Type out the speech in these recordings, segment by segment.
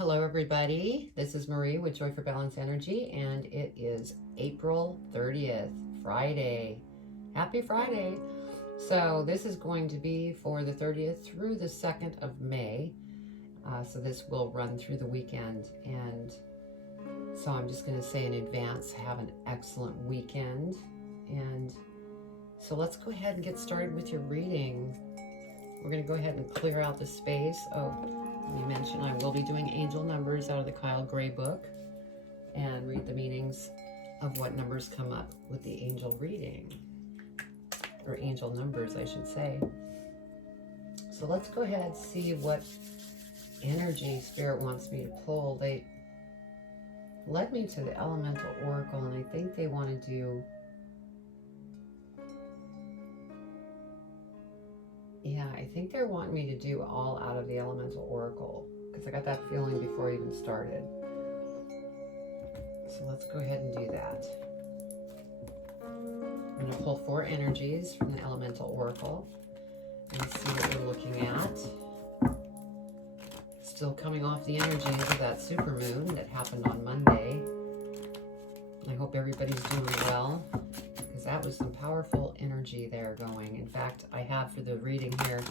Hello, everybody. This is Marie with Joy for Balance Energy, and it is April 30th, Friday. Happy Friday. So this is going to be for the 30th through the 2nd of May. So this will run through the weekend. And so I'm just going to say in advance, have an excellent weekend. And so let's go ahead and get started with your reading. We're going to go ahead and clear out the space. Let me mention I will be doing angel numbers out of the Kyle Gray book and read the meanings of what numbers come up with the angel reading, or angel numbers, I should say. So let's go ahead and see what energy Spirit wants me to pull. They led me to the Elemental Oracle, and I think they want to do, I think they're wanting me to do all out of the Elemental Oracle, because I got that feeling before I even started. So let's go ahead and do that. I'm going to pull 4 energies from the Elemental Oracle and see what we're looking at. Still coming off the energies of that supermoon that happened on Monday. I hope everybody's doing well, because that was some powerful energy there going. In fact, I have for the reading here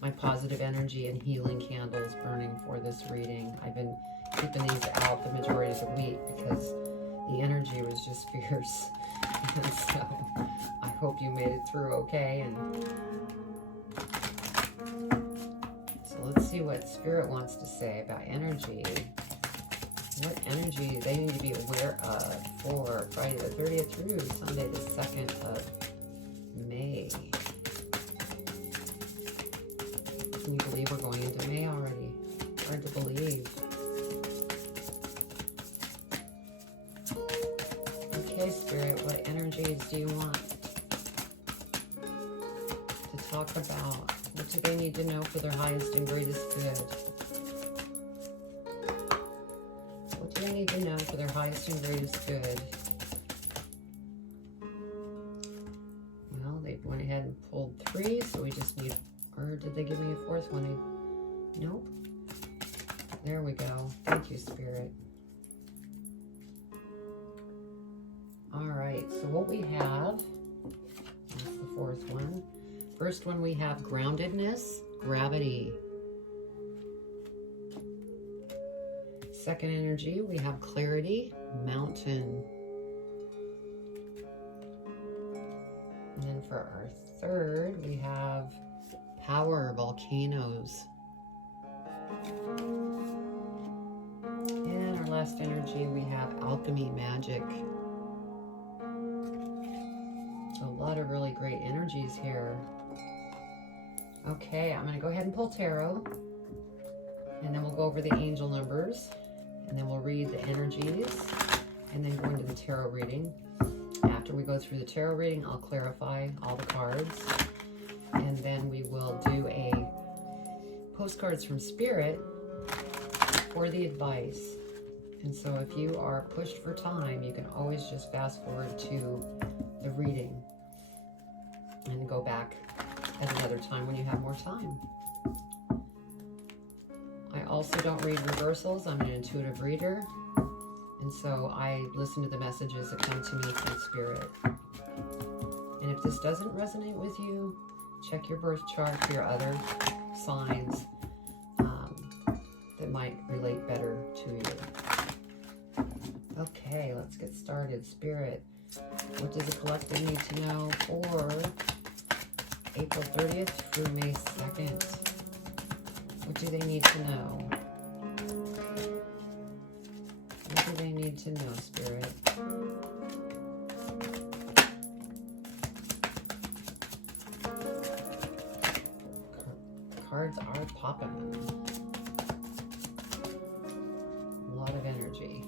my positive energy and healing candles burning for this reading. I've been keeping these out the majority of the week because the energy was just fierce. And so I hope you made it through okay. And so let's see what Spirit wants to say about energy. What energy they need to be aware of for Friday the 30th through Sunday the 2nd of May. Can you believe we're going into May already? Hard to believe. Okay, Spirit, what energies do you want to talk about? What do they need to know for their highest and greatest good? What do they need to know for their highest and greatest good? Well, they went ahead and pulled 3, so we just need, or did they give me a 4th one? Nope. There we go. Thank you, Spirit. All right, so what we have, that's the 4th one. First one we have groundedness, gravity. Second energy, we have clarity, mountain. And then for our 3rd, we have power, volcanoes. And our last energy, we have alchemy, magic. So a lot of really great energies here. Okay, I'm going to go ahead and pull tarot. And then we'll go over the angel numbers. And then we'll read the energies. And then go into the tarot reading. After we go through the tarot reading, I'll clarify all the cards. And then we will do a postcards from Spirit for the advice. And so if you are pushed for time, you can always just fast forward to the reading and go back at another time when you have more time. I also don't read reversals. I'm an intuitive reader. And so I listen to the messages that come to me from Spirit. And if this doesn't resonate with you, check your birth chart for your other signs that might relate better to you. Okay, let's get started. Spirit, what does the collective need to know for April 30th through May 2nd? What do they need to know? What do they need to know, Spirit? Cards are popping. A lot of energy.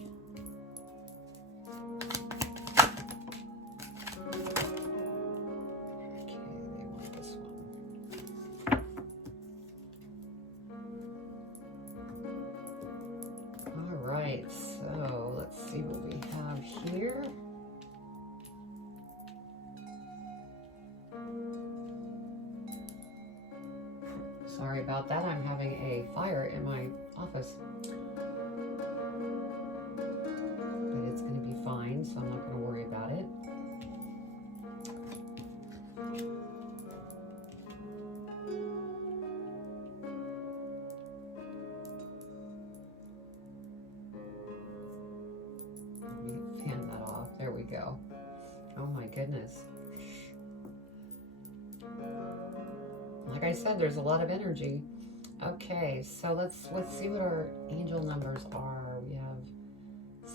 Okay, they want this one. All right, so let's see what we have here. Sorry about that. I'm having a fire in my office. goodness. Like I said, there's a lot of energy. Okay, so let's see what our angel numbers are. We have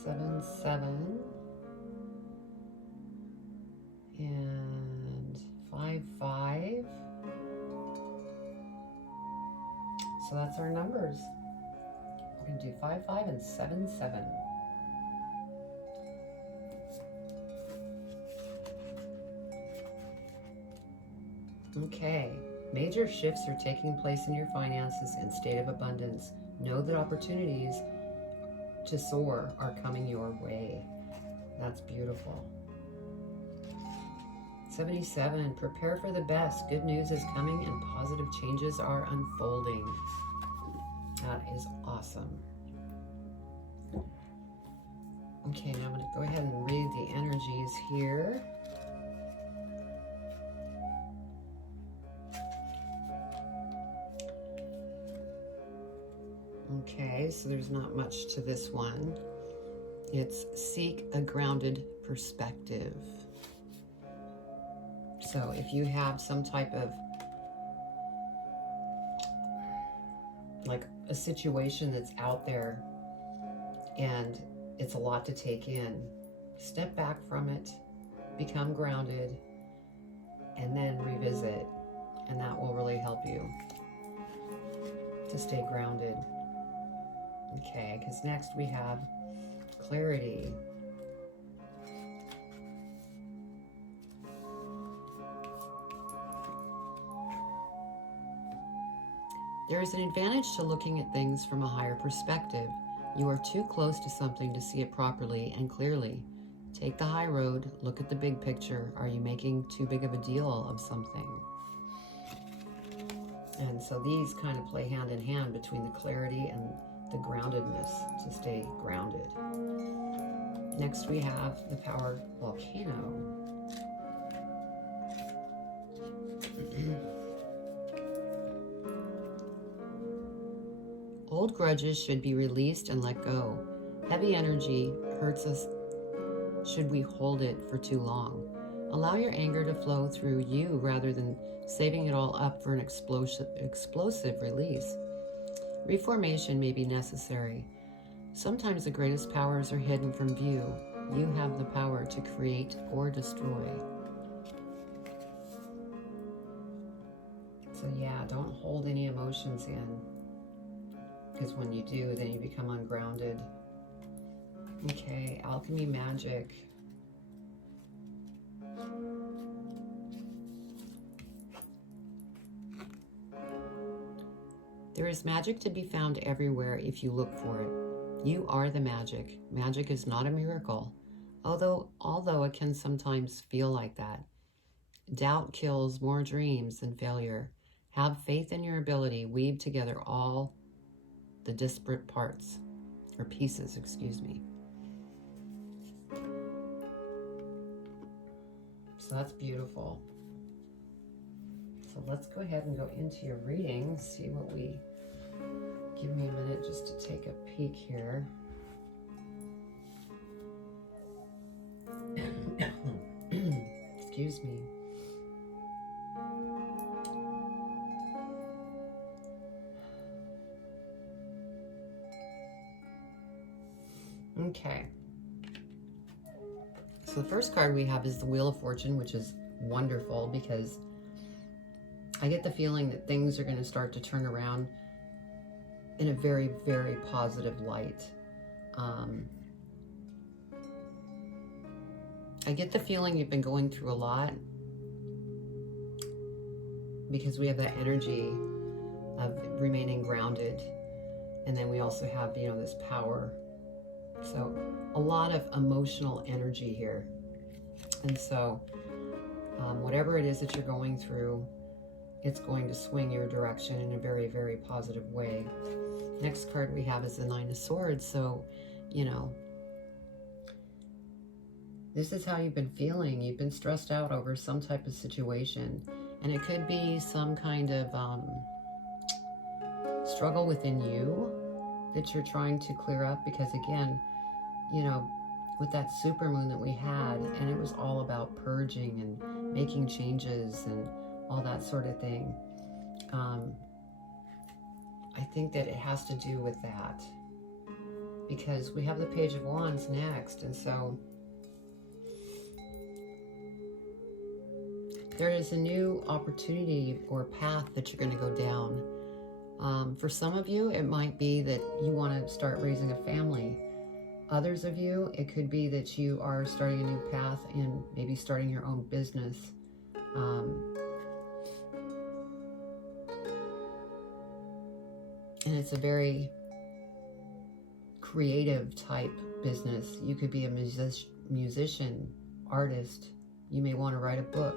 7, 7, and 5, 5. So that's our numbers. We're going to do 5, 5, and 7, 7. Okay, major shifts are taking place in your finances and state of abundance. Know that opportunities to soar are coming your way. That's beautiful. 77, prepare for the best. Good news is coming and positive changes are unfolding. That is awesome. Okay, now I'm going to go ahead and read the energies here. Okay, so there's not much to this one. It's seek a grounded perspective. So if you have some type of, like a situation that's out there and it's a lot to take in, step back from it, become grounded, and then revisit. And that will really help you to stay grounded. Okay, because next we have clarity. There is an advantage to looking at things from a higher perspective. You are too close to something to see it properly and clearly. Take the high road, look at the big picture. Are you making too big of a deal of something? And so these kind of play hand in hand between the clarity and the groundedness to stay grounded. Next we have the power volcano. Old grudges should be released and let go. Heavy energy hurts us should we hold it for too long. Allow your anger to flow through you rather than saving it all up for an explosive release. Reformation may be necessary. Sometimes the greatest powers are hidden from view. You have the power to create or destroy. So yeah, don't hold any emotions in, because when you do, then you become ungrounded. Okay, alchemy magic. There is magic to be found everywhere if you look for it. You are the magic. Magic is not a miracle, although it can sometimes feel like that. Doubt kills more dreams than failure. Have faith in your ability. Weave together all the disparate parts, or pieces, excuse me. So that's beautiful. So let's go ahead and go into your reading, see what we, give me a minute just to take a peek here. Excuse me. Okay. So the first card we have is the Wheel of Fortune, which is wonderful because I get the feeling that things are going to start to turn around in a very, very positive light. I get the feeling you've been going through a lot because we have that energy of remaining grounded. And then we also have, this power. So a lot of emotional energy here. And so whatever it is that you're going through, it's going to swing your direction in a very, very positive way. Next card we have is the Nine of Swords. So, this is how you've been feeling. You've been stressed out over some type of situation. And it could be some kind of struggle within you that you're trying to clear up. Because again, with that supermoon that we had, and it was all about purging and making changes and all that sort of thing. I think that it has to do with that, because we have the Page of Wands next, and so there is a new opportunity or path that you're going to go down. For some of you, it might be that you want to start raising a family. Others of you, it could be that you are starting a new path and maybe starting your own business. And it's a very creative type business. You could be a musician, artist. You may want to write a book.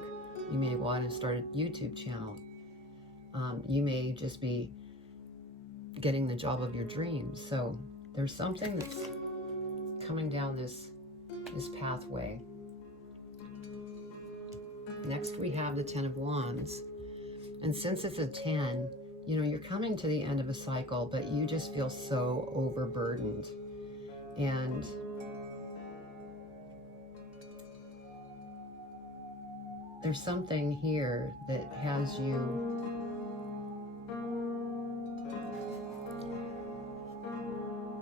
You may want to start a YouTube channel. You may just be getting the job of your dreams. So there's something that's coming down this pathway. Next we have the Ten of Wands. And since it's a 10, you know, you're coming to the end of a cycle, but you just feel so overburdened. And there's something here that has you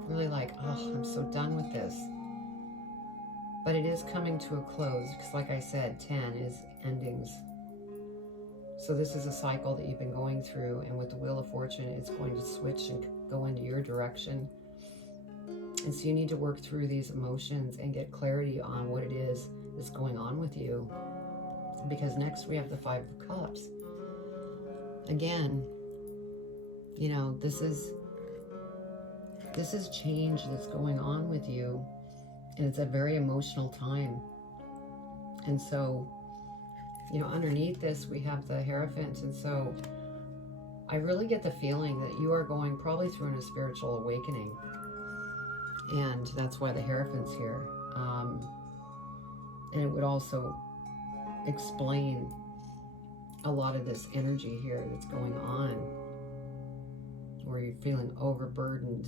really like, oh, I'm so done with this. But it is coming to a close, because like I said, 10 is endings. So this is a cycle that you've been going through, and with the Wheel of Fortune, it's going to switch and go into your direction. And so you need to work through these emotions and get clarity on what it is that's going on with you. Because next we have the Five of Cups. Again, you know, this is change that's going on with you, and it's a very emotional time. And so, you know, underneath this we have the Hierophant, and so I really get the feeling that you are going probably through a spiritual awakening, and that's why the Hierophant's here. And it would also explain a lot of this energy here that's going on, where you're feeling overburdened.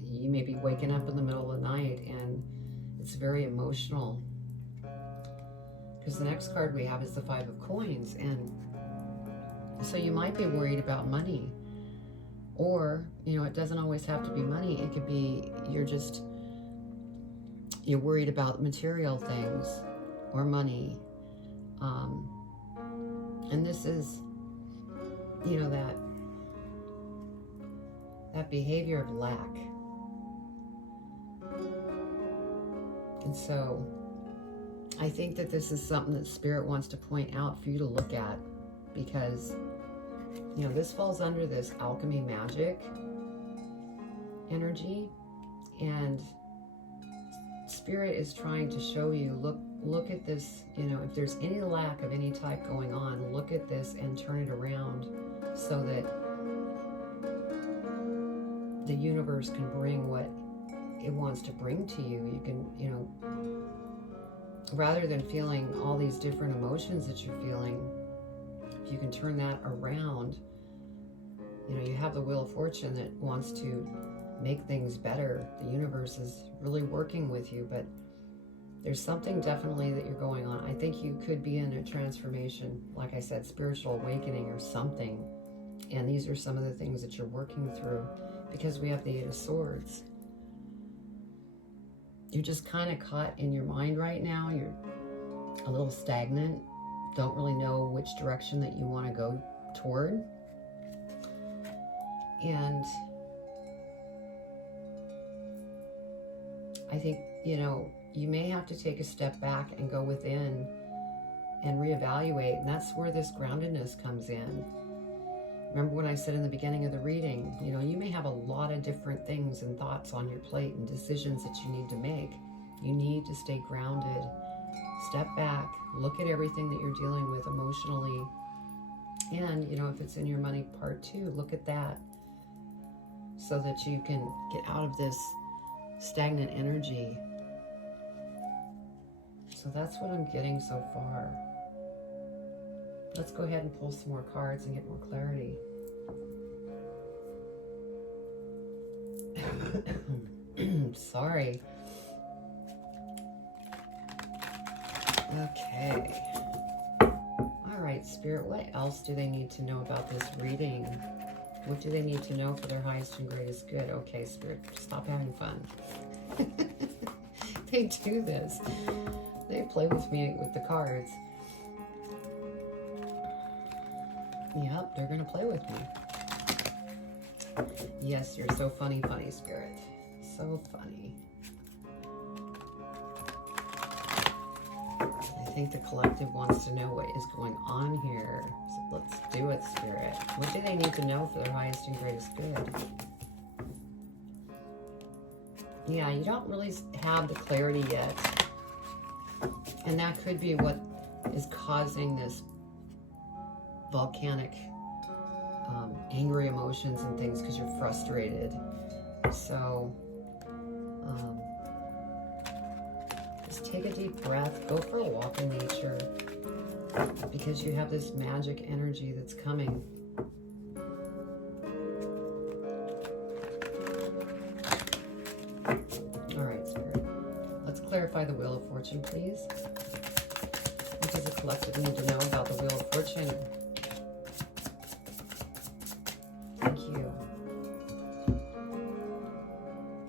You may be waking up in the middle of the night and it's very emotional. Because the next card we have is the Five of Coins, and so you might be worried about money, or, you know, it doesn't always have to be money. It could be you're worried about material things or money. And this is, you know, that behavior of lack. And so I think that this is something that Spirit wants to point out for you to look at, because, you know, this falls under this alchemy magic energy, and Spirit is trying to show you, look at this, you know, if there's any lack of any type going on, look at this and turn it around so that the universe can bring what it wants to bring to you. You can, you know, rather than feeling all these different emotions that you're feeling, if you can turn that around, you know, you have the Wheel of Fortune that wants to make things better. The universe is really working with you, but there's something definitely that you're going on. I think you could be in a transformation, like I said, spiritual awakening or something. And these are some of the things that you're working through, because we have the Eight of Swords. You're just kind of caught in your mind right now. You're a little stagnant, don't really know which direction that you want to go toward. And I think, you know, you may have to take a step back and go within and reevaluate, and that's where this groundedness comes in. Remember what I said in the beginning of the reading, you know, you may have a lot of different things and thoughts on your plate and decisions that you need to make. You need to stay grounded, step back, look at everything that you're dealing with emotionally. And, you know, if it's in your money part too, look at that so that you can get out of this stagnant energy. So that's what I'm getting so far. Let's go ahead and pull some more cards and get more clarity. Sorry. Okay. All right, Spirit, what else do they need to know about this reading? What do they need to know for their highest and greatest good? Okay, Spirit, stop having fun. They do this. They play with me with the cards. Yep, they're going to play with me. Yes, you're so funny, funny, Spirit. So funny. I think the collective wants to know what is going on here. So let's do it, Spirit. What do they need to know for their highest and greatest good? Yeah, you don't really have the clarity yet. And that could be what is causing this volcanic angry emotions and things, because you're frustrated. So just take a deep breath, go for a walk in nature, because you have this magic energy that's coming. All right, Spirit. Let's clarify the Wheel of Fortune, please. What does the collective need to know about the Wheel of Fortune? Thank you.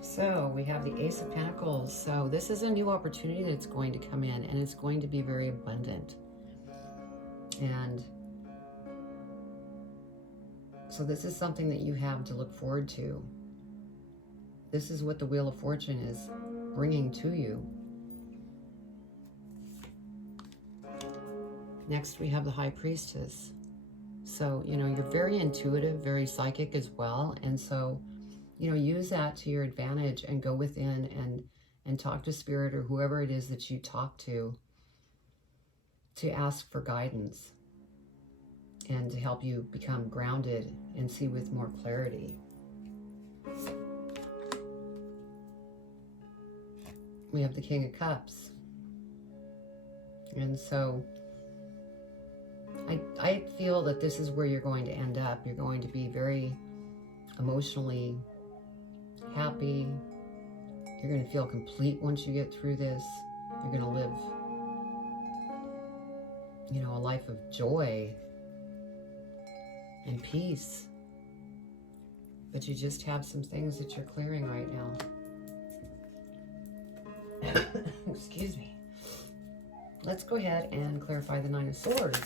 So we have the Ace of Pentacles. So this is a new opportunity that's going to come in, and it's going to be very abundant. And so this is something that you have to look forward to. This is what the Wheel of Fortune is bringing to you. Next, we have the High Priestess. So, you know, you're very intuitive, very psychic as well. And so, you know, use that to your advantage and go within and talk to Spirit or whoever it is that you talk to ask for guidance and to help you become grounded and see with more clarity. We have the King of Cups. And so I feel that this is where you're going to end up. You're going to be very emotionally happy. You're going to feel complete once you get through this. You're going to live, you know, a life of joy and peace. But you just have some things that you're clearing right now. Excuse me. Let's go ahead and clarify the Nine of Swords.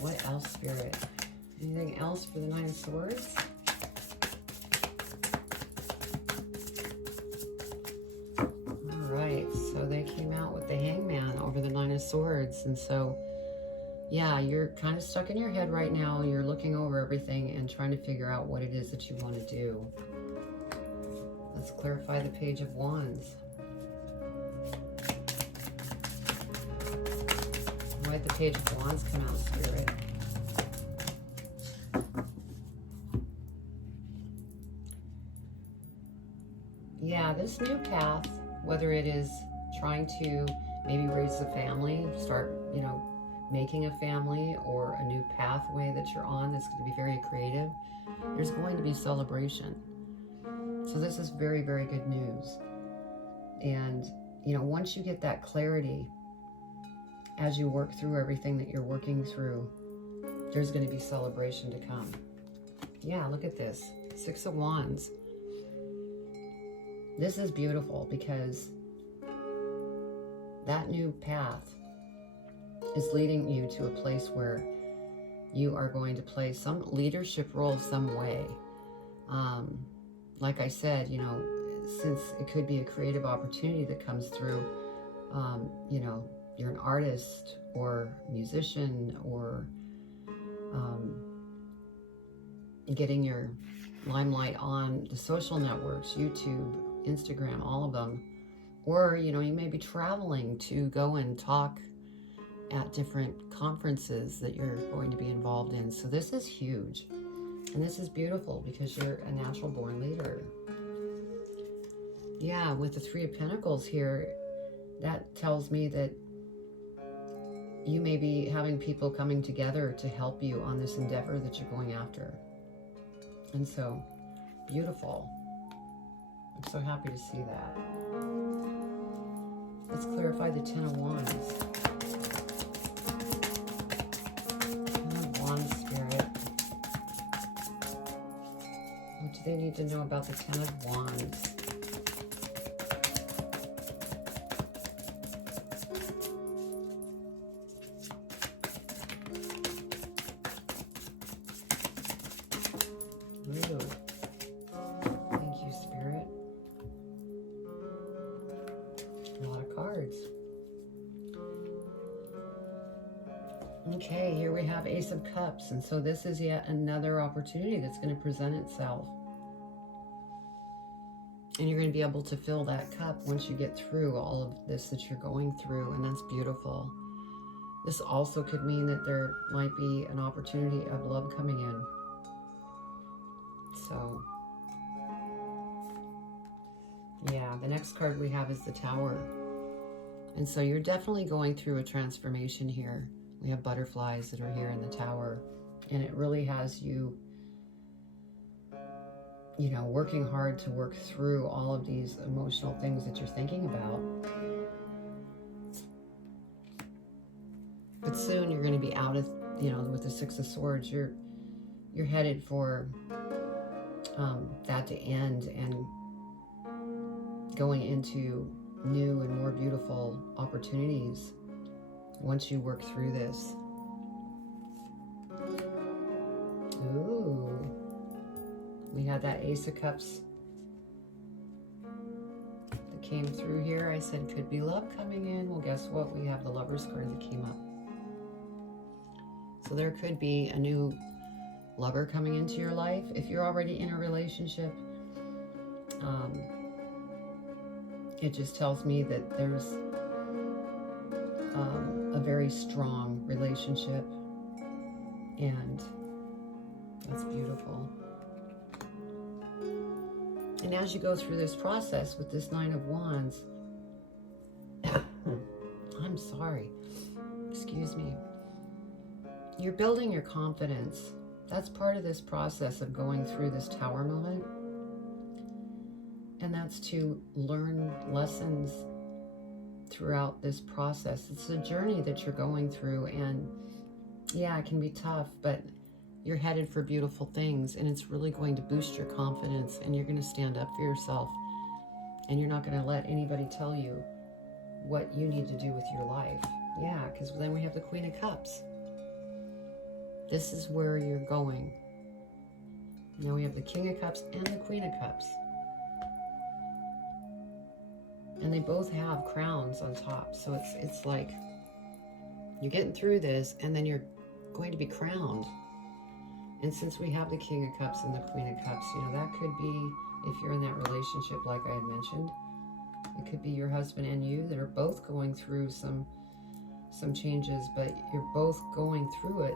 What else, Spirit? Anything else for the Nine of Swords? All right, so they came out with the Hangman over the Nine of Swords. And so, yeah, you're kind of stuck in your head right now. You're looking over everything and trying to figure out what it is that you want to do. Let's clarify the Page of Wands. Why did the Page of Wands come out, Spirit? Yeah, this new path, whether it is trying to maybe raise a family, start, you know, making a family, or a new pathway that you're on that's going to be very creative, there's going to be celebration. So this is very, very good news. And, you know, once you get that clarity, as you work through everything that you're working through, there's going to be celebration to come. Yeah, look at this. Six of Wands. This is beautiful because that new path is leading you to a place where you are going to play some leadership role some way. Like I said, you know, since it could be a creative opportunity that comes through, you know, you're an artist or musician, or getting your limelight on the social networks, YouTube, Instagram, all of them. Or, you know, you may be traveling to go and talk at different conferences that you're going to be involved in. So this is huge. And this is beautiful because you're a natural born leader. Yeah, with the Three of Pentacles here, that tells me that you may be having people coming together to help you on this endeavor that you're going after. And so, beautiful. I'm so happy to see that. Let's clarify the Ten of Wands. Ten of Wands, Spirit. What do they need to know about the Ten of Wands? Ooh. Thank you, Spirit. A lot of cards. Okay, here we have Ace of Cups, and so this is yet another opportunity that's going to present itself. And you're going to be able to fill that cup once you get through all of this that you're going through, and that's beautiful. This also could mean that there might be an opportunity of love coming in. So, yeah, the next card we have is the Tower. And so you're definitely going through a transformation here. We have butterflies that are here in the Tower. And it really has you, you know, working hard to work through all of these emotional things that you're thinking about. But soon you're going to be out of, you know, with the Six of Swords, you're headed for that to end and going into new and more beautiful opportunities once you work through this. Ooh. We had that Ace of Cups that came through here. I said could be love coming in. Well, guess what? We have the Lover's card that came up. So there could be a new lover coming into your life. If you're already in a relationship, it just tells me that there's a very strong relationship, and that's beautiful. And as you go through this process with this Nine of Wands, I'm sorry, excuse me, you're building your confidence. That's part of this process of going through this Tower moment. And that's to learn lessons throughout this process. It's a journey that you're going through, and yeah, it can be tough, but you're headed for beautiful things, and it's really going to boost your confidence, and you're going to stand up for yourself, and you're not going to let anybody tell you what you need to do with your life. Yeah, because then we have the Queen of Cups. This is where you're going. Now we have the King of Cups and the Queen of Cups. And they both have crowns on top. So it's like you're getting through this, and then you're going to be crowned. And since we have the King of Cups and the Queen of Cups, you know, that could be, if you're in that relationship like I had mentioned, it could be your husband and you that are both going through some changes, but you're both going through it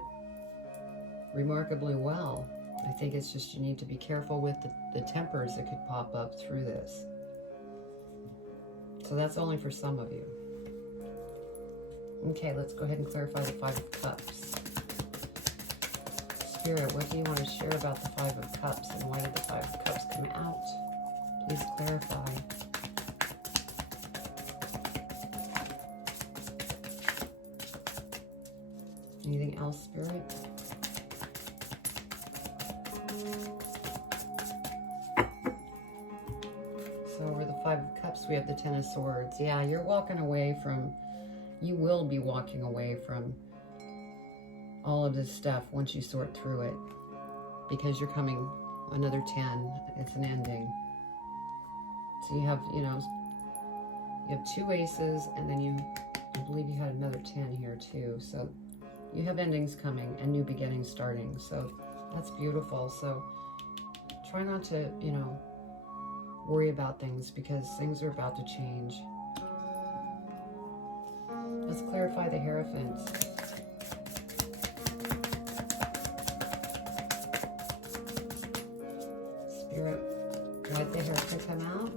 remarkably well. I think it's just you need to be careful with the tempers that could pop up through this. So that's only for some of you. Okay, let's go ahead and clarify the Five of Cups. Spirit, what do you want to share about the Five of Cups, and why did the Five of Cups come out? Please clarify. Anything else, Spirit? So over the Five of Cups, we have the Ten of Swords. Yeah, you're walking away from, you will be walking away from all of this stuff once you sort through it, because you're coming another 10. It's an ending. So you have, you know, you have two aces, and then I believe you had another 10 here too. So you have endings coming and new beginnings starting. So that's beautiful. So try not to, you know, worry about things, because things are about to change. Let's clarify the Hierophant. Spirit, let the Hierophant come out.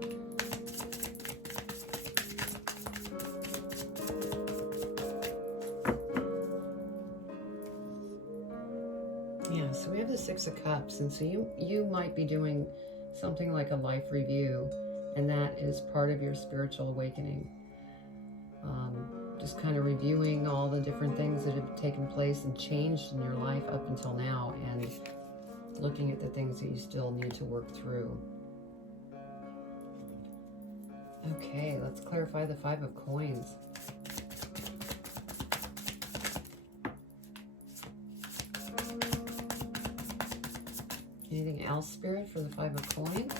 Yeah, so we have the Six of Cups, and so you might be doing something like a life review, and that is part of your spiritual awakening. just kind of reviewing all the different things that have taken place and changed in your life up until now, and looking at the things that you still need to work through. Okay, let's clarify the Five of Coins. Anything else, Spirit, for the Five of Coins?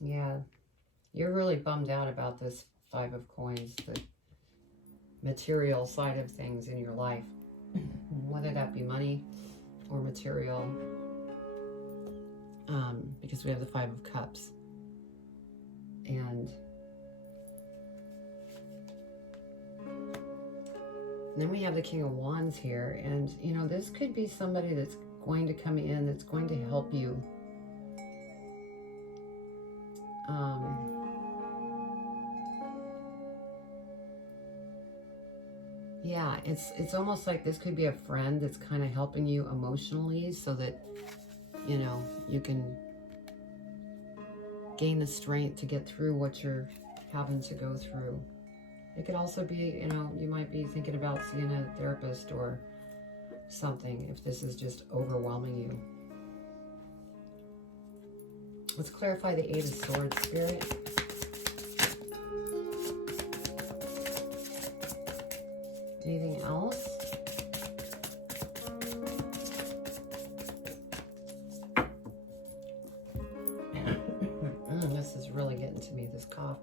Yeah, you're really bummed out about this Five of Coins, the material side of things in your life, whether that be money or material, because we have the Five of Cups. And then we have the King of Wands here, and you know, this could be somebody that's going to come in, that's going to help you. Yeah, it's almost like this could be a friend that's kind of helping you emotionally, so that, you know, you can gain the strength to get through what you're having to go through. It could also be, you know, you might be thinking about seeing a therapist or something if this is just overwhelming you. Let's clarify the Eight of Swords, Spirit. Anything else? This is really getting to me, this cough.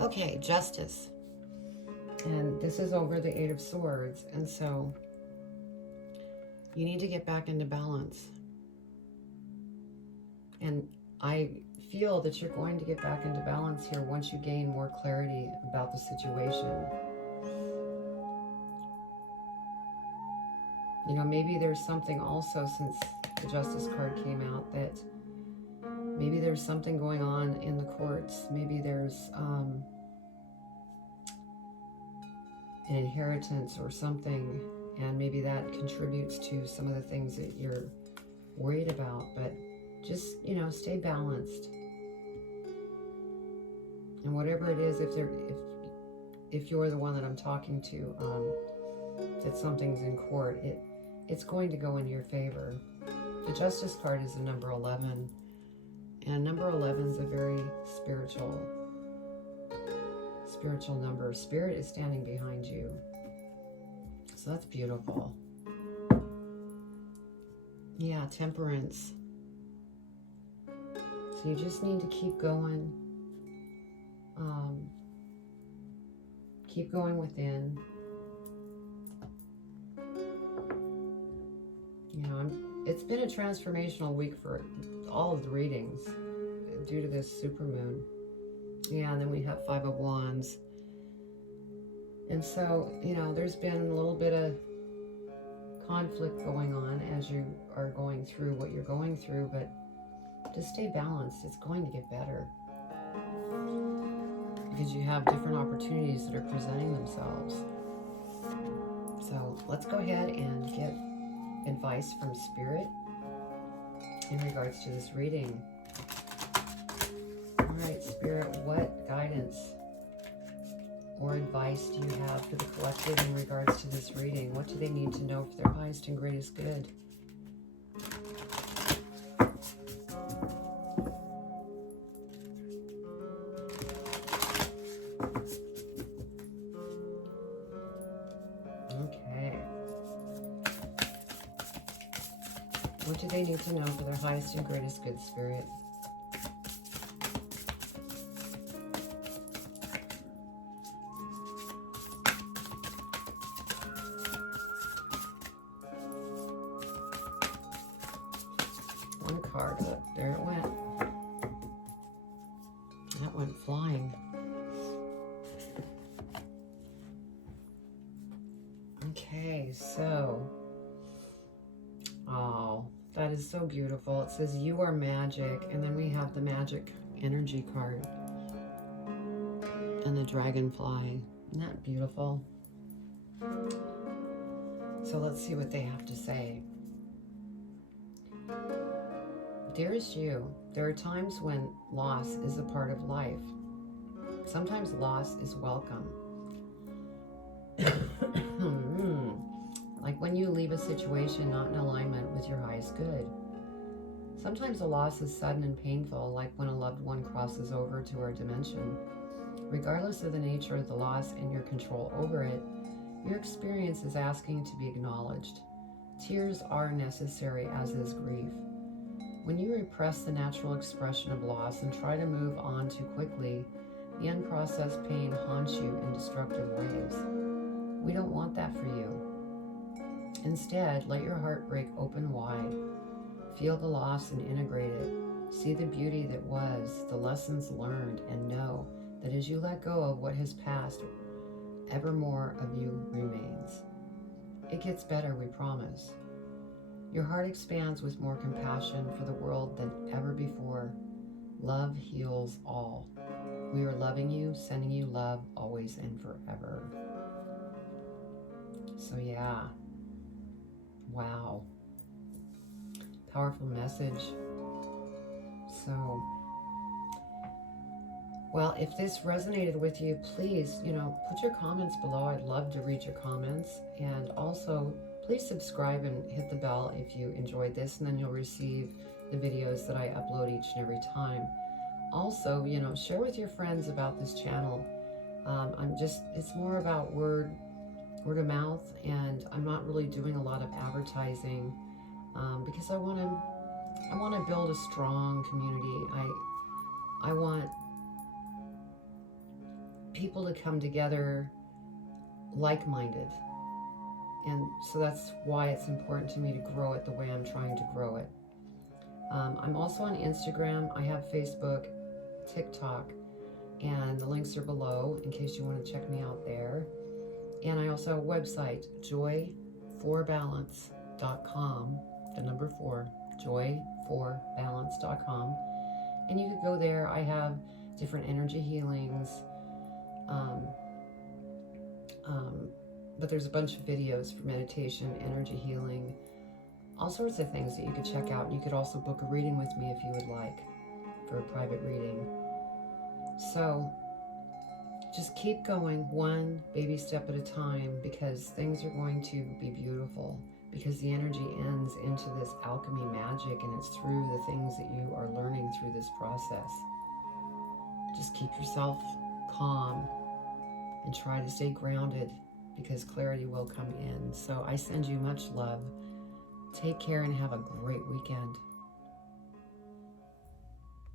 Okay, Justice. And this is over the Eight of Swords. And so you need to get back into balance. And I feel that you're going to get back into balance here once you gain more clarity about the situation. You know, maybe there's something also, since the Justice card came out, that maybe there's something going on in the courts. Maybe there's an inheritance or something, and maybe that contributes to some of the things that you're worried about. But just, you know, stay balanced. And whatever it is, if you're the one that I'm talking to, that something's in court, it's going to go in your favor. The Justice card is the number 11. And number 11 is a very spiritual number. Spirit is standing behind you. So that's beautiful. Yeah, Temperance. So you just need to keep going. Keep going within. You know, it's been a transformational week for all of the readings due to this supermoon. Yeah, and then we have Five of Wands. And so, you know, there's been a little bit of conflict going on as you are going through what you're going through, but just stay balanced. It's going to get better. Because you have different opportunities that are presenting themselves. So let's go ahead and get advice from Spirit in regards to this reading. All right, Spirit, what guidance or advice do you have for the collective in regards to this reading? What do they need to know for their highest and greatest good? Okay. What do they need to know for their highest and greatest good, Spirit? One card up. There it went. That went flying. Okay, so... oh, that is so beautiful. It says you are magic, and then we have the magic energy card and the dragonfly. Isn't that beautiful? So let's see what they have to say. Dearest you, there are times when loss is a part of life. Sometimes loss is welcome. Like when you leave a situation not in alignment with your highest good. Sometimes a loss is sudden and painful, like when a loved one crosses over to our dimension. Regardless of the nature of the loss and your control over it, your experience is asking to be acknowledged. Tears are necessary, as is grief. When you repress the natural expression of loss and try to move on too quickly, the unprocessed pain haunts you in destructive ways. We don't want that for you. Instead, let your heart break open wide. Feel the loss and integrate it. See the beauty that was, the lessons learned, and know that as you let go of what has passed, ever more of you remains. It gets better, we promise. Your heart expands with more compassion for the world than ever before. Love heals all. We are loving you, sending you love always and forever. So yeah, wow. Powerful message. So, well, if this resonated with you, please, put your comments below. I'd love to read your comments. And also, please subscribe and hit the bell if you enjoyed this, and then you'll receive the videos that I upload each and every time. Also, share with your friends about this channel. It's more about word of mouth, and I'm not really doing a lot of advertising because I want to build a strong community. I want people to come together like-minded. And so that's why it's important to me to grow it the way I'm trying to grow it. I'm also on Instagram. I have Facebook, TikTok, and the links are below in case you want to check me out there. And I also have a website, joy4balance.com, the number 4, joy4balance.com. And you could go there. I have different energy healings, but there's a bunch of videos for meditation, energy healing, all sorts of things that you could check out. And you could also book a reading with me if you would like, for a private reading. So just keep going one baby step at a time, because things are going to be beautiful, because the energy ends into this alchemy magic, and it's through the things that you are learning through this process. Just keep yourself calm and try to stay grounded, because clarity will come in. So I send you much love. Take care and have a great weekend.